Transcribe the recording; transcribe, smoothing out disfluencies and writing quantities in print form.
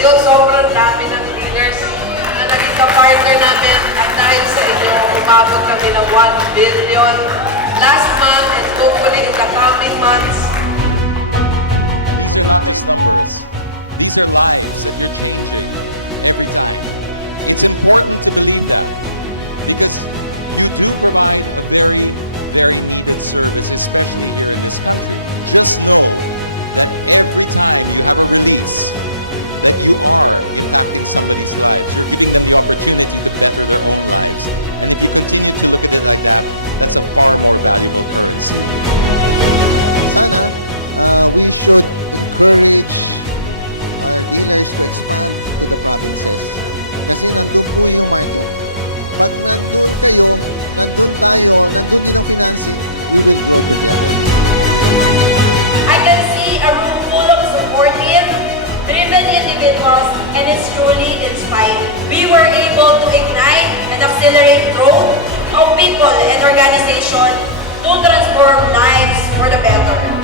Ngayon, sobrang dami ng dealers na naging ka-partner namin at dahil sa inyo, umabot kami ng 1 billion last month and hopefully in the coming months. And it's truly inspiring. We were able to ignite and accelerate growth of people and organizations to transform lives for the better.